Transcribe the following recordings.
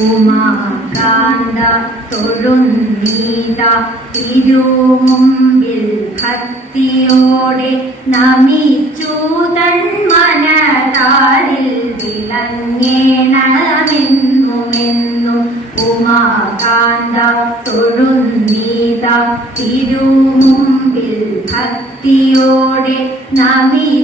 ഉമാകാന്ത തൊഴുന്നീത തിരുമുമ്പിൽ ഭക്തിയോടെ നമിച്ചു തന്മനതാരിൽ വിളങ്ങേണമെന്നുമെന്നും ഉമാകാന്ത തൊഴുന്നീത തിരുമുമ്പിൽ ഭക്തിയോടെ നമിച്ചു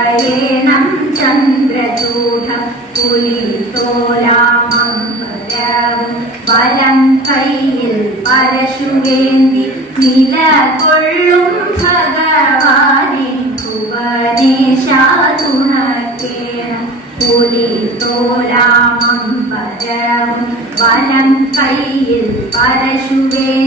നിറയേണം ചന്ദ്രചൂഢ പുലിത്തോലാമംബരവും വലം കയ്യിൽ പരശുവേന്തി നിലകൊള്ളും ഭഗവാനെ ഭുവനേശാതുണക്കേണം പുലിത്തോലാമംബരവും വലം കയ്യിൽ പരശുവേന്തി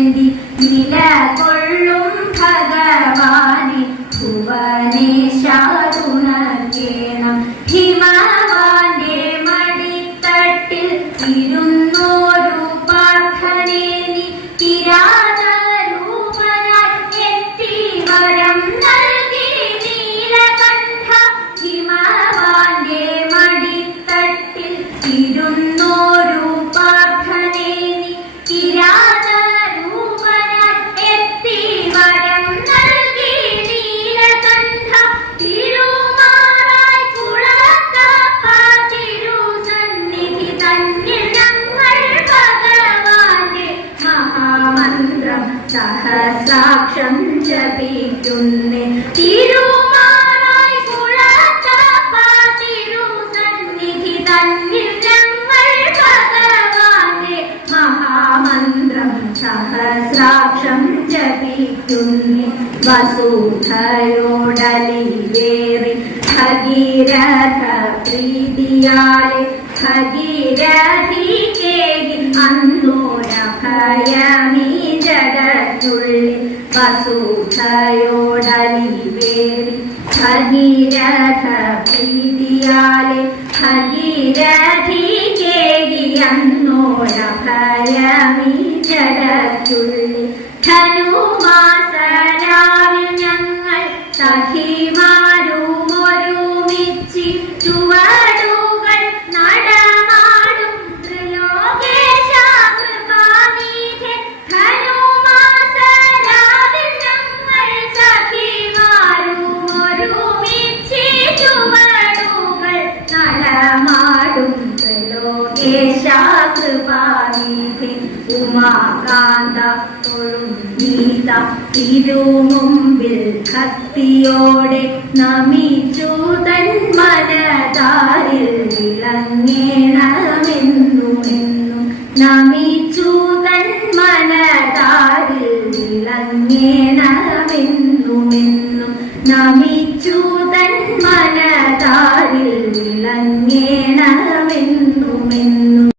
സഹസാക്ഷം ജപിക്കുന്നേ തിരുമാറായി കുളത്തപ്പ തിരുസന്നിധി തന്നിൽ ഞങ്ങൾ ഭഗവാന്റെ മഹാമന്ത്രം സഹസ്രാക്ഷം ജപിക്കുന്നേ വസുധയോടലിവേറി ഭഗീരഥ പ്രീതിയാലെ ഭഗീരഥി കേകി അന്നോര ഭയമീ ജഗത്തുള്ളിൽ വസുധയോടലിവേറി ഭഗീരഥ പ്രീതിയാലെ ഭഗീരഥി കേകി അന്നോര ഭയമീ ത്രിലോകേശ കൃപാനീധേ ഉമാകാന്ത തൊഴുന്നീത തിരുമുമ്പിൽ ഭക്തിയോടെ നമിച്ചു തന്മനതാരിൽ വിളങ്ങേണമെന്നു എന്നും തന്മനതാരിൽ